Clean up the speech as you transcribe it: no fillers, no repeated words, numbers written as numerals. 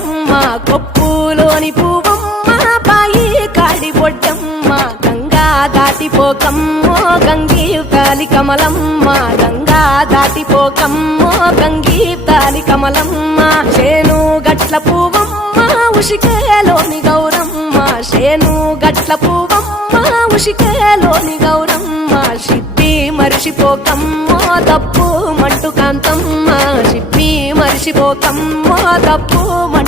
బొడ్డమ్మ కొప్పులోని పువ్వమ్మ బాయి కాడి బొడ్డమ్మ గంగా దాటిపోకమ్మో గంగీ తాలి కమలమ్మ గంగా దాటిపోకమ్మో గంగీ తాలి కమలమ్మ చేను గట్ల పువ్వమ్మ ఉషికేలోని గౌరమ్మ చేను గట్ల పువ్వమ్మ ఉషికేలోని గౌరమ్మ సిప్పి మరిసిపోకమ్మో తప్పు మంటు కాంతమ్మ సిప్పి మరిసిపోకమ్మో తప్పు మంటు